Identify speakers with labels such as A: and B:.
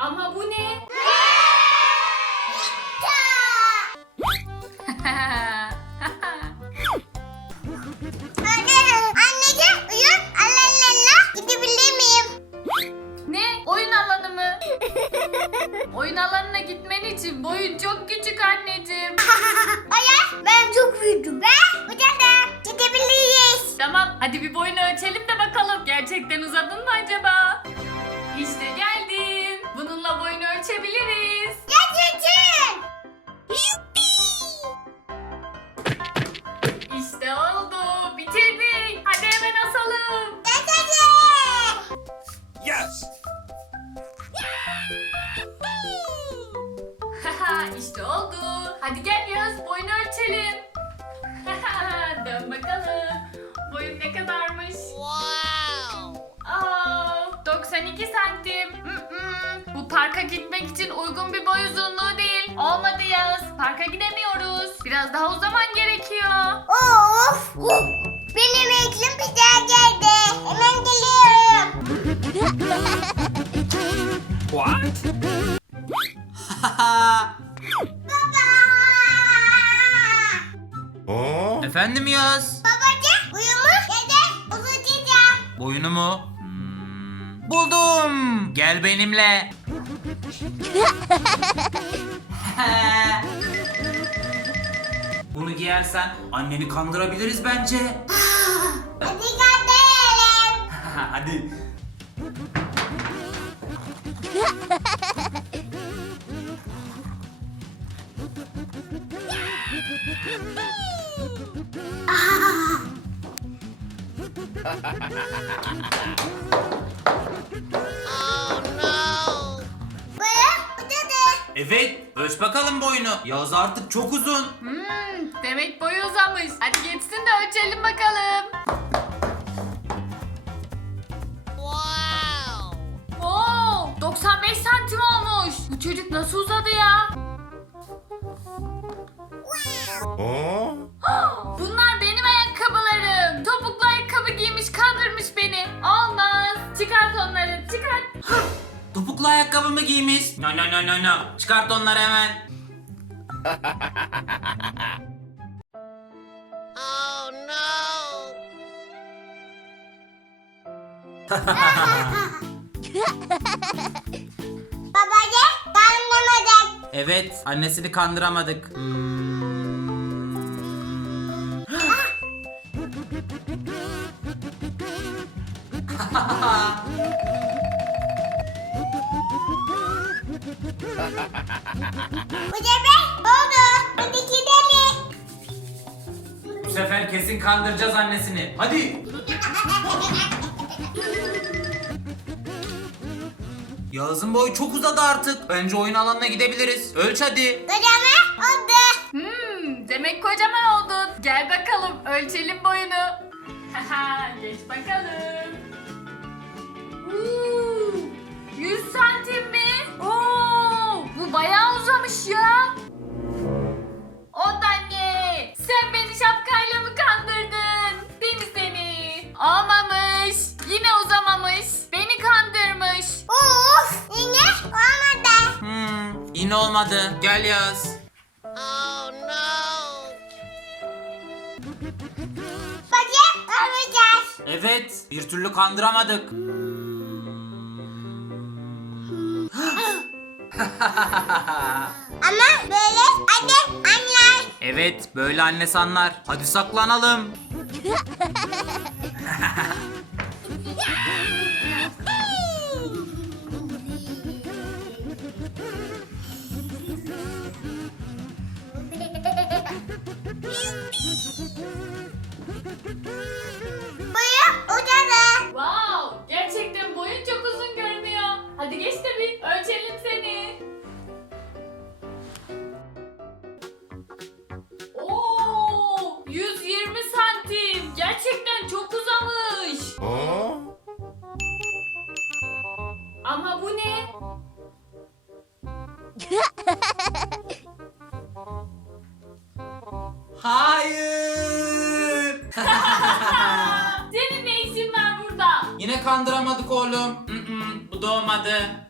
A: Ama bu ne?
B: Anneciğim uyur. Allah gidebilir miyim?
A: Ne? Oyun alanı mı? Oyun alanına gitmen için boyun çok küçük anneciğim.
B: Hayır ben çok büyüdüm. Ben uzadım. Gidebiliriz.
A: Tamam, hadi bir boyunu ölçelim de bakalım. Gerçekten uzadın mı acaba? İşte geldim. Bununla boyunu ölçebiliriz.
B: Yaşasın.
A: İşte oldu. Bitirdik. Hadi hemen asalım.
B: Yaşasın.
C: Yes!
A: İşte oldu. Hadi gel Yağız, boyunu ölçelim. Dön bakalım. Boyun ne kadarmış?
B: Wow.
A: Aa, 92 santim. Bu parka gitmek için uygun bir boy uzunluğu değil. Olmadı Yağız. Parka gidemiyoruz. Biraz daha uzaman gerekiyor.
B: Of. Benim eklim güzel geldi. Hemen geliyorum.
C: What?
B: Baba.
D: Efendim Yaz?
B: Babacığım uyumuş. Dede uzatacağım.
D: Boyunu mu? Buldum. Gel benimle. Bunu giyersen anneni kandırabiliriz bence.
B: Hadi gidelim.
D: Hadi.
B: Buyur uzadı.
D: Evet, ölç bakalım boyunu. Yaz artık çok uzun.
A: Demek boyu uzamış. Hadi geçsin de ölçelim bakalım. Wow, 95 santim olmuş. Bu çocuk nasıl uzadı ya? Bunlar benim ayakkabılarım. Topuklu ayakkabı giymiş, kandırmış beni. Olmaz. Çıkart onları, çıkart.
D: Topuklu ayakkabı mı giymiş? No no no no no. Çıkart onları hemen.
B: Oh no. Babacığım tanımlamadım.
D: Evet, annesini kandıramadık.
B: Bu sefer oldu. Hadi gidelim.
D: Bu sefer kesin kandıracağız annesini. Hadi. Yağız'ın boyu çok uzadı artık. Bence oyun alanına gidebiliriz. Ölç hadi.
B: Kocaman oldu.
A: Demek kocaman oldun. Gel bakalım, ölçelim boyunu. Geç bakalım. 100 santim mi? Oo, bu bayağı uzamış ya. Ondan ye. Sen beni şapkayla mı kandırdın? Değil mi seni? Olmamış. Yine uzamamış. Beni kandırmış.
B: Of yine olmadı.
D: Yine olmadı. Gel Yağız.
B: Oh no. Bakayım alacağız.
D: Evet, bir türlü kandıramadık.
B: Ama böyle hadi anlar.
D: Evet, böyle anne sanlar. Hadi saklanalım.
B: Buyur uzadı.
A: Wow, gerçekten boyun çok uzun görünüyor. Hadi geç de bir ölçelim seni. Oo, 120 santim. Gerçekten çok uzamış. Ama bu ne?
D: Hayır.
A: Senin ne işin var burada?
D: Yine kandıramadık oğlum. Bu da olmadı.